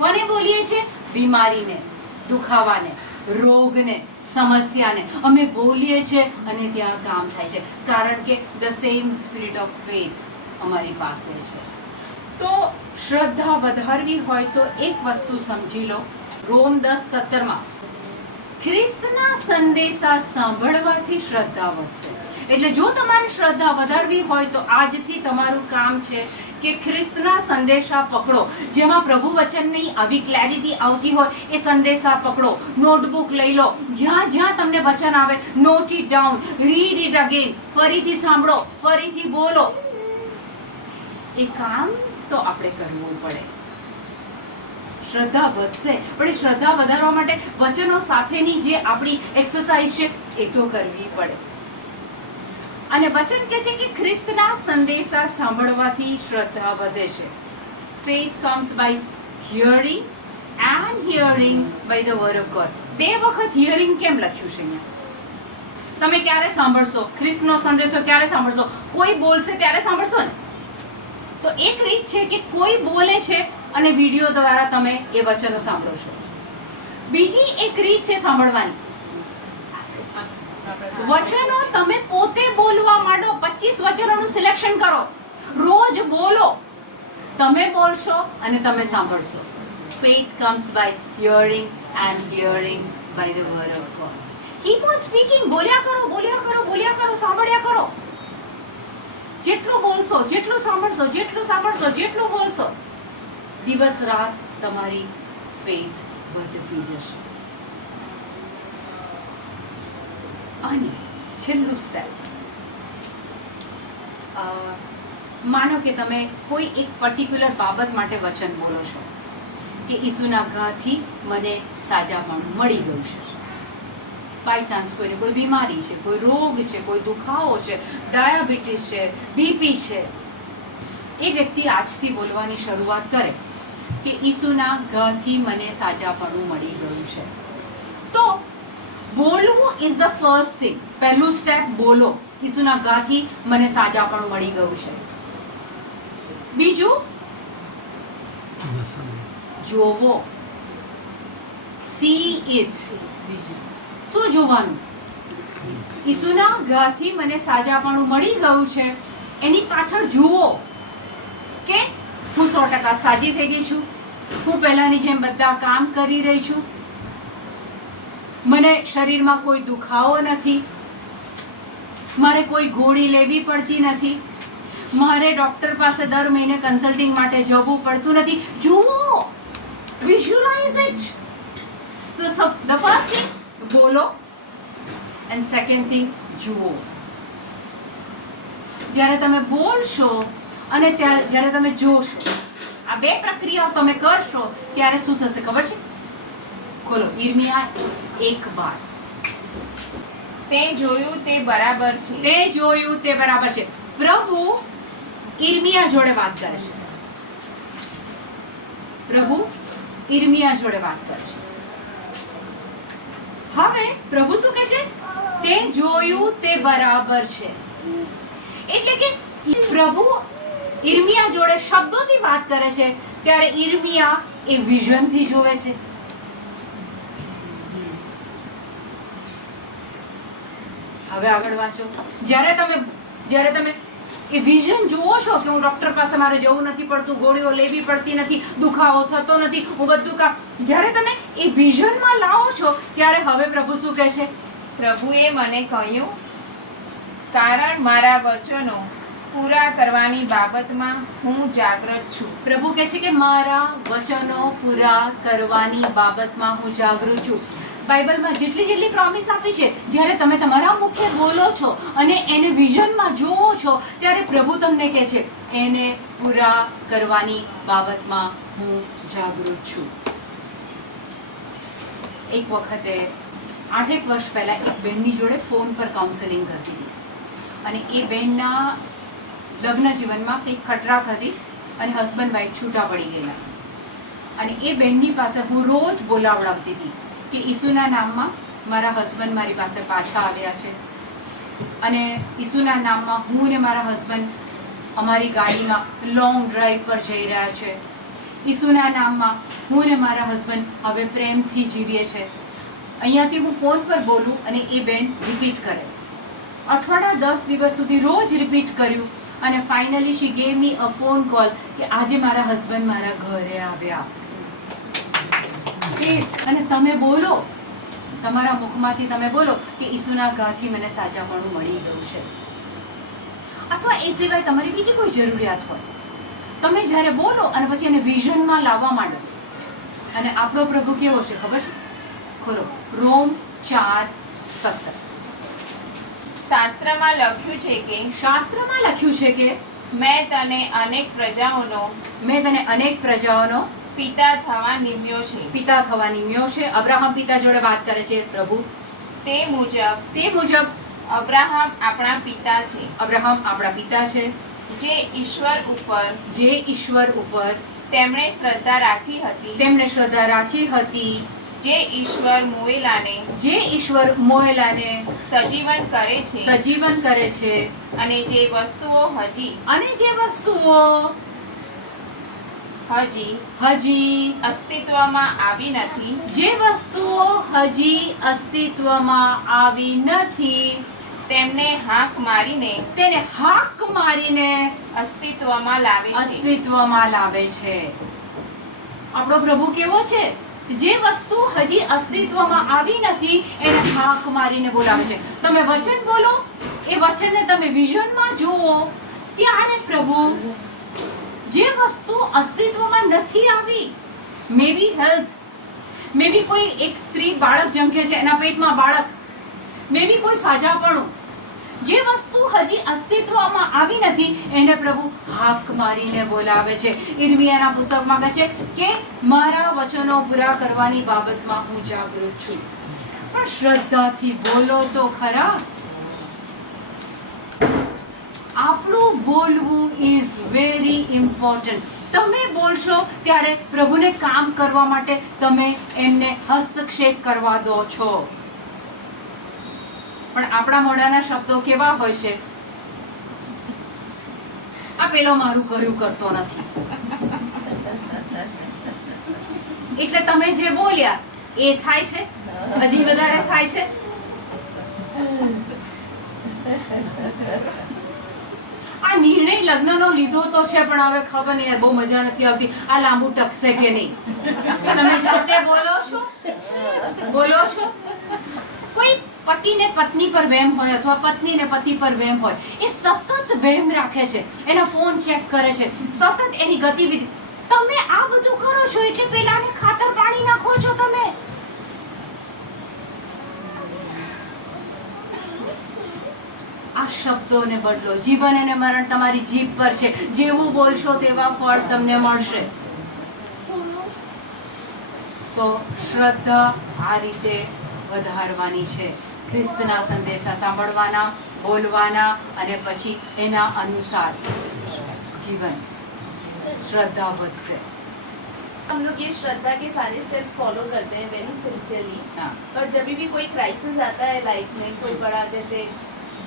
કોને બોલીએ છીએ? બીમારીને, દુખાવાને, રોગને, સમસ્યાને અમે બોલીએ છીએ અને ત્યાં કામ થાય છે. કારણ કે the same spirit of faith અમારી પાસે છે. તો શ્રદ્ધા વધારવી હોય તો એક વસ્તુ સમજી લો. રોમ 10:17 ખ્રિસ્તના સંદેશા સાંભળવાથી શ્રદ્ધા વધશે. એટલે જો તમારે શ્રદ્ધા વધારવી હોય તો આજથી તમારું કામ છે કે ખ્રિસ્તના સંદેશા પકડો. જેમાં પ્રભુ વચનની આવી ક્લેરિટી આવતી હોય એ સંદેશા પકડો. નોટબુક લઈ લો. જ્યાં જ્યાં તમને વચન આવે note it down, read it again. ફરીથી સાંભળો, ફરીથી બોલો. એ કામ તો આપણે કરવું પડે. શ્રદ્ધા વધશે, પણ એ શ્રદ્ધા વધારવા માટે વચનો સાથેની જે આપણી એક્સરસાઇઝ છે એ તો કરવી પડે. અને વચન કહે છે કે ખ્રિસ્તના સંદેશા સાંભળવાથી શ્રદ્ધા વધે છે. Faith comes by hearing and hearing by the word of God. 2 વખત હિયરિંગ કેમ લખ્યું છે અહીંયા? તમે ક્યારે સાંભળશો ખ્રિસ્તનો સંદેશો? ક્યારે સાંભળશો? કોઈ બોલશે ત્યારે સાંભળશો ને? તો એક રીત છે કે કોઈ બોલે છે અને વિડીયો દ્વારા તમે એ વચનો સાંભળો છો. બીજી એક રીત છે સાંભળવાની. વચનો તમે પોતે બોલવા માંડો. 25 વચનોનું સિલેક્શન કરો, રોજ બોલો. તમે બોલશો અને તમે સાંભળશો. Faith comes by hearing and hearing by the word of God. Keep on speaking. બોલ્યા કરો, બોલ્યા કરો, બોલ્યા કરો, સાંભળ્યા કરો. જેટલું બોલશો, જેટલું સાંભળશો, જેટલું સાંભળશો, જેટલું બોલશો, દિવસ રાત તમારી ફેથ વધતી જશે. અને છેલ્લું સ્ટેપ, માનો કે તમે કોઈ એક પર્ટિક્યુલર બાબત માટે વચન બોલો છો કે ઈસુના ઘાથી મને સાજાપણું મળી ગયું છે. બાય ચાન્સ કોઈને કોઈ બીમારી છે, કોઈ રોગ છે, કોઈ દુખાવો છે, ડાયાબિટીસ છે, બીપી છે, એ વ્યક્તિ આજથી બોલવાની શરૂઆત કરે કે ઈસુના ઘાથી મને સાજાપણું મળી ગયું છે. તો બોલવું ઇઝ ધ ફર્સ્ટ થિંગ. પહેલું સ્ટેપ બોલો, ઈસુના ઘાથી મને સાજાપણું મળી ગયું છે. બીજું, જોવો, સી ઇટ. શું જોવાનું? ઈસુના ઘાથી મને સાજાપણું મળી ગયું છે, એની પાછળ જુઓ કે હું 100% સાજી થઈ ગઈ છું, હું પહેલાની જેમ બધા કામ કરી રહી છું, મને શરીરમાં કોઈ દુખાવો નથી, મારે કોઈ ગોળી લેવી પડતી નથી, મારે ડોક્ટર પાસે દર મહિને કન્સલ્ટિંગ માટે જવું પડતું નથી. જુઓ, visualise it. So the first thing, બોલો, and second thing, જુઓ. જ્યારે તમે બોલશો અને જ્યારે તમે જોશો, આ બે પ્રક્રિયાઓ તમે કરશો ત્યારે શું થશે ખબર છે? ખોલો ઈર્મિયા 1:12. તે જોયું તે બરાબર છે. તે જોયું તે બરાબર છે. પ્રભુ ઈર્મિયા જોડે વાત કરે છે. પ્રભુ ઈર્મિયા જોડે વાત કરે છે. હવે પ્રભુ શું કહે છે? તે જોયું તે બરાબર છે. એટલે કે પ્રભુ ઈર્મિયા જોડે શબ્દોથી વાત કરે છે ત્યારે ઈર્મિયા એ વિઝનથી જોવે છે. હવે આગળ વાંચો. જ્યારે તમે એ વિઝન જુઓ છો કે હું ડોક્ટર પાસે મારે જવું નથી પડતું, ગોળીઓ લેવી પડતી નથી, દુખાવો થતો નથી, હું બધું કામ, જ્યારે તમે એ વિઝનમાં લાવો છો ત્યારે હવે પ્રભુ શું કહે છે? પ્રભુએ મને કહ્યું, કારણ મારા વચનો પૂરા કરવાની બાબતમાં હું જાગૃત છું. પ્રભુ કહે છે કે મારા વચનો પૂરા કરવાની બાબતમાં હું જાગૃત છું. બાઇબલમાં જેટલી પ્રોમિસ આપી છે, જ્યારે તમે તમારા મુખે બોલો છો અને એને વિઝનમાં જોવો છો ત્યારે પ્રભુ તમને કહે છે એને પૂરા કરવાની બાબતમાં હું જાગૃત છું. એક વખતે 8 વર્ષ પહેલા એક બહેનની જોડે ફોન પર કાઉન્સેલિંગ કરતી હતી અને એ બહેનના લગ્ન જીવનમાં કંઈક ખટરાક હતી અને હસબન્ડ વાઈફ છૂટા પડી ગયેલા અને એ બહેનની પાસે હું રોજ બોલાવડાવતી હતી કે ઈસુના નામમાં મારા હસબન્ડ મારી પાસે પાછા આવ્યા છે અને ઈસુના નામમાં હું ને મારા હસબન્ડ અમારી ગાડીમાં લોંગ ડ્રાઈવ પર જઈ રહ્યા છે. ઈસુના નામમાં હું ને મારા હસબન્ડ હવે પ્રેમથી જીવીએ છે. અહીંયાથી હું ફોન પર બોલું અને એ બેન રિપીટ કરે. અઠવાડિયા 10 દિવસ સુધી રોજ રિપીટ કર્યું અને ફાઇનલી શી ગેવ મી અ ફોન કોલ કે આજે મારા હસબન્ડ મારા ઘરે આવ્યા. પ્લીઝ, અને તમે બોલો, તમારા મુખમાંથી તમે બોલો કે ઈસુના ઘાથી મને સાજાપણું મળી ગયું છે. અથવા એ સિવાય તમારી બીજી કોઈ જરૂરિયાત હોય, તમે જ્યારે બોલો અને પછી એને વિઝનમાં લાવવા માંડો. અને આપણો પ્રભુ કેવો છે ખબર છે? ખોલો રોમ 4:17. શાસ્ત્રમાં લખ્યું છે કે મેં તને અનેક પ્રજાઓનો પિતા થવા નિમ્યો છે. અબ્રાહમ પિતા જોડે વાત કરે છે પ્રભુ. તે મુજબ અબ્રાહમ આપણા પિતા છે. જે ઈશ્વર ઉપર તેમણે શ્રદ્ધા રાખી હતી. જે ઈશ્વર મોએલાને સજીવન કરે છે. અને જે વસ્તુઓ હજી અસ્તિત્વમાં આવી નથી, જે વસ્તુઓ હજી અસ્તિત્વમાં આવી નથી તેમને હાક મારીને તેને હાક મારીને અસ્તિત્વમાં લાવે છે. અસ્તિત્વમાં લાવે છે. આપણો પ્રભુ કેવો છે? જે વસ્તુ હજી અસ્તિત્વમાં આવી નથી એને હાક મારીને બોલાવે છે. તમે વચન બોલો, એ વચનને તમે વિઝનમાં જુઓ, ત્યારે પ્રભુ જે વસ્તુ અસ્તિત્વમાં નથી આવી, મે બી હેલ્થ, મે બી કોઈ એક સ્ત્રી બાળક જન્મે છે, એના પેટમાં બાળક, મે બી કોઈ સાજાપણું, જે વસ્તુ હજી અસ્તિત્વમાં આવી નથી એને પ્રભુ હાક મારીને બોલાવે છે. ઈર્મિયાના પુસ્તકમાં કહે છે કે મારા વચનો પૂરા કરવાની બાબતમાં હું જાગૃત છું. પણ શ્રદ્ધાથી બોલો તો ખરા. આપણું બોલવું ઇઝ વેરી ઇમ્પોર્ટન્ટ. તમે બોલશો ત્યારે પ્રભુને કામ કરવા માટે તમે એમને હસ્તક્ષેપ કરવા દો છો. પણ આપણા મોઢાના શબ્દો કેવા હોય છે? આ પેલો મારું કર્યું કરતો નથી, એટલે તમે જે બોલ્યા એ થાય છે, હજી વધારે થાય છે. આ નિર્ણય લગ્નનો લીધો તો છે, પણ હવે ખબર નહીં યાર, બહુ મજા નથી આવતી. આ લાંબુ ટકશે કે નહીં? તમે જાતે બોલો છો. કોઈ પતિને પત્ની પર વહેમ હોય અથવા પત્નીને પતિ પર વહેમ હોય, એ સતત વહેમ રાખે છે, એના ફોન ચેક કરે છે, સતત એની ગતિવિધિ. તમે આ બધું કરો છો એટલે પેલાને ખાતર પાણી નાખો છો. તમે આ શબ્દોને બદલો. જીવન અને મરણ તમારી જીભ પર છે. જેવું બોલશો તેવા ફળ તમને મળશે. તો શ્રદ્ધા આ રીતે વધારવાની છે. ખ્રિસ્તના સંદેશા સાંભળવાના, બોલવાના અને પછી એના અનુસાર જીવન. શ્રદ્ધા વધશે. हम लोग ये श्रद्धा के सारे स्टेप्स फॉलो करते हैं वेरी सिंसियरली, पर जब भी कोई क्राइसिस आता है लाइफ में, कोई बड़ा जैसे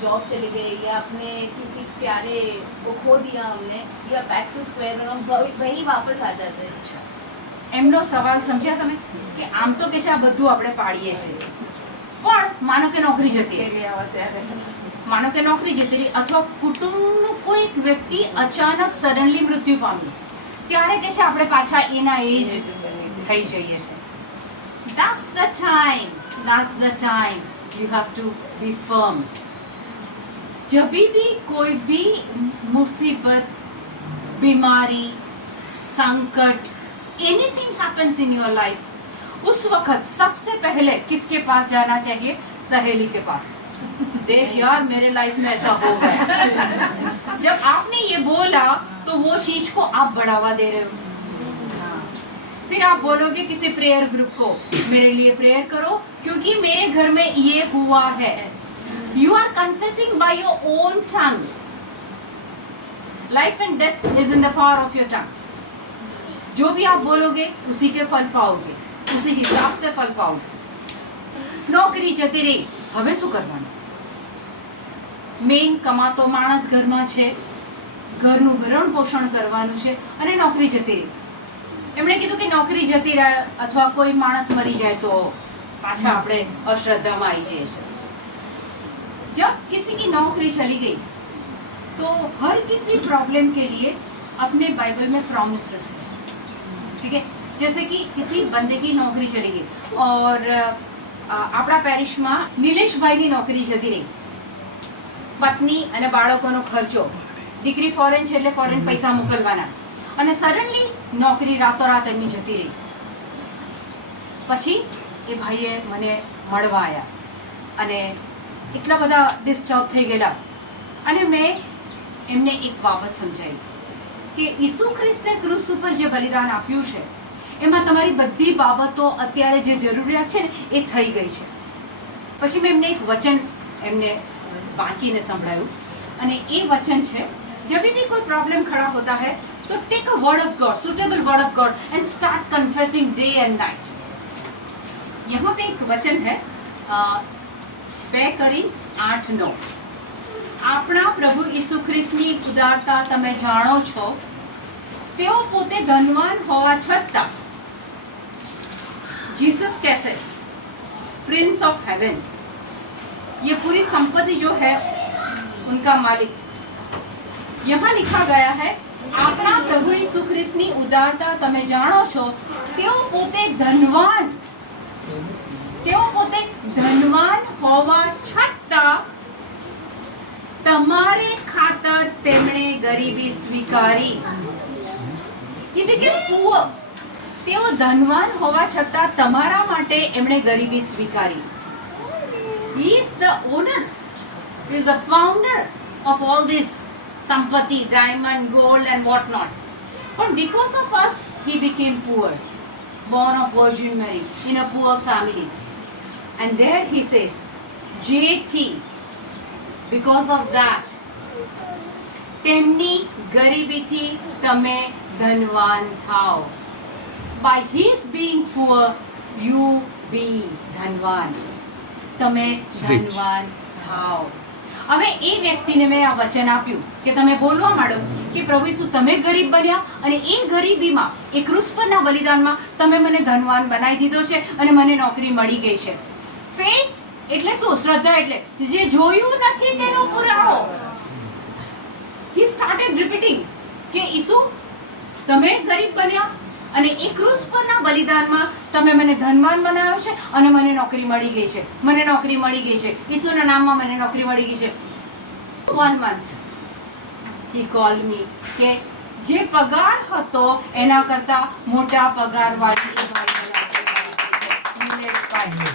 जॉब चली गई या अपने किसी प्यारे को खो दिया हमने, या बैक टू स्क्वायर वन, हम वही वापस आ जाते हैं. એમનો સવાલ સમજ્યા તમે? કે આમ તો કે છે આ બધું આપણે પાડીએ છીએ, પણ માનો કે નોકરી જતી રહી, માનો કે નોકરી જતી રહી, અથવા કુટુંબનું કોઈક વ્યક્તિ અચાનક સડનલી મૃત્યુ પામ્યું, ત્યારે કે છે આપણે પાછા એના એજ થઈ જઈએ છે. That's the time you have to be firm. जभी भी कोई भी मुसीबत, बीमारी, संकट, anything happens in your life, उस वक्त सबसे पहले किसके पास जाना चाहिए? सहेली के पास. देख यार मेरे लाइफ में ऐसा हो गया. जब आपने ये बोला तो वो चीज को आप बढ़ावा दे रहे हो. फिर आप बोलोगे किसी प्रेयर ग्रुप को, मेरे लिए प्रेयर करो क्योंकि मेरे घर में ये हुआ है. You are confessing by your own tongue. Life and death is in the power of your tongue. जो भी आप बोलोगे उसी के फल पाओगे, उसी हिसाब से फल पाओगे. નોકરી જતી રહી, હવે શું કરવાનું? મેઇન કમાતો માણસ ઘરમાં છે, ઘરનું ભરણ પોષણ કરવાનું છે અને નોકરી જતી રહી. એમણે કીધું કે નોકરી જતી રહે અથવા કોઈ માણસ મરી જાય તો પાછા આપણે અશ્રદ્ધામાં આવી જઈએ છીએ. जब किसी की नौकरी चली गई तो हर किसी प्रॉब्लम के लिए अपने बाइबल में प्रॉमिसेस है. ठीक है, जैसे कि किसी बंदे की नौकरी चली गई और આપણા પેરિશમાં નિલેશભાઈની નોકરી જતી રહી, પત્ની અને બાળકોનો ખર્ચો, દીકરી ફોરેન છે એટલે ફોરેન પૈસા મોકલવાના, અને સડનલી નોકરી રાતોરાત એમની જતી રહી. પછી એ ભાઈએ મને મળવા આવ્યા અને એટલા બધા ડિસ્ટર્બ થઈ ગયેલા, અને મેં એમને એક બાબત સમજાવી કે ઈસુ ખ્રિસ્તે ક્રુસ ઉપર જે બલિદાન આપ્યું છે એમાં તમારી બધી બાબતો અત્યારે જે જરૂરિયાત છે ને એ થઈ ગઈ છે. પછી મેં એમને એક વચન એમને વાંચીને સંભળાયું, અને એ વચન છે, जब भी कोई प्रॉब्लम खड़ा होता है तो take a word of God, suitable word of God and start confessing day and night. यहाँ पे एक वचन है 2 Corinth 8:9. આપણા પ્રભુ ઈસુ ખ્રિસ્તની ઉદારતા તમે જાણો છો તેઓ પોતે ધનવાન હોવા છતાં जीसस कैसे प्रिंस ऑफ हेवन, ये पूरी संपत्ति जो है उनका मालिक, यहाँ लिखा गया है આપણા પ્રભુ ઈસુ ખ્રિસ્તની ઉદારતા તમે જાણો છો. તેઓ પોતે ધનવાન હોવા છતાં તમારે ખાતર તેમણે ગરીબી સ્વીકારી. He became poor. તેઓ ધનવાન હોવા છતાં તમારા માટે એમણે ગરીબી સ્વીકારી. He is the owner, he is the founder of all this sampati, diamond, gold and what not. But because of us, he became poor, born of Virgin Mary in a poor family. And there he says, જેથી, because of that, તેમની ગરીબીથી તમે ધનવાન થાઓ. By his being poor, you be ધનવાન. તમે ધનવાન થાઓ. હવે એ વ્યક્તિને મેં આ વચન આપ્યું કે તમે બોલવા માંડો કે પ્રભુ ઈસુ તમે ગરીબ બન્યા અને એ ગરીબીમાં એ ક્રૂસ પરના બલિદાનમાં તમે મને ધનવાન બનાવી દીધો છે અને મને નોકરી મળી ગઈ છે. ફેથ એટલે શું? શ્રદ્ધા એટલે જે જોયું નથી તેનો પુરાવો. He started repeating કે ઈસુ તમે ગરીબ બન્યા અને એ ક્રૂસ પરના બલિદાનમાં તમે મને ધનવાન બનાવ્યો છે અને મને નોકરી મળી ગઈ છે, મને નોકરી મળી ગઈ છે, ઈસુના નામમાં મને નોકરી મળી ગઈ છે. 1 month he called me કે જે પગાર હતો એના કરતા મોટા પગારવાળી એ ભાઈ બનાવી.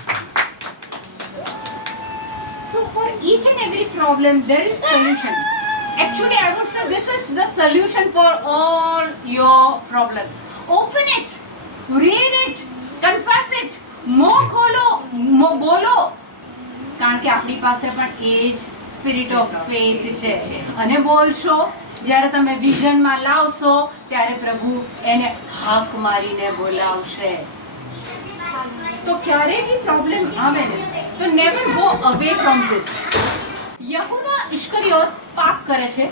So for each and every problem there is solution. Actually, I would say this is the solution for all your problems. Open it, read it, confess it, મોં ખોલો, બોલો. કારણ કે આપણી પાસે પણ એ જ સ્પિરિટ ઓફ ફેથ છે. અને બોલશો, જ્યારે તમે વિઝનમાં લાવશો ત્યારે પ્રભુ એને હાક મારીને બોલાવશે. તો ક્યારે બી પ્રોબ્લેમ આવે ને તો never go away from this. યહૂદા ઇશ્કરિયોત પાપ કરે છે,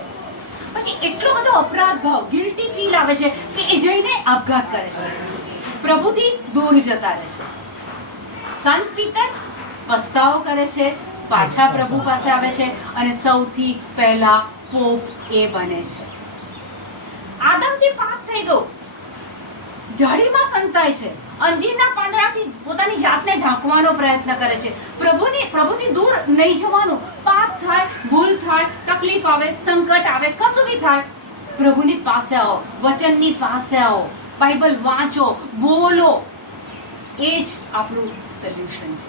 પછી એટલો બધો અપરાધ ભાવ, ગિલ્ટી ફીલ આવે છે કે એ જઈને આપઘાત કરે છે, પ્રભુથી દૂર જતા રહે છે. સંત પીતર પસ્તાવો કરે છે, પાછા પ્રભુ પાસે આવે છે અને સૌથી પહેલા પોપ એ બને છે. આદમથી પાપ થઈ ગયો, જાળીમાં સંતાય છે, અંજીરના પાંદડાથી પોતાની જાતને ઢાંકવાનો પ્રયત્ન કરે છે, પ્રભુથી દૂર નહીં જવાનું. પાપ થાય, ભૂલ થાય, તકલીફ આવે, સંકટ આવે, કશું બી થાય, પ્રભુની પાસે આવો, વચનની પાસે આવો, બાઇબલ વાંચો, બોલો. એ જ આપણું સોલ્યુશન છે.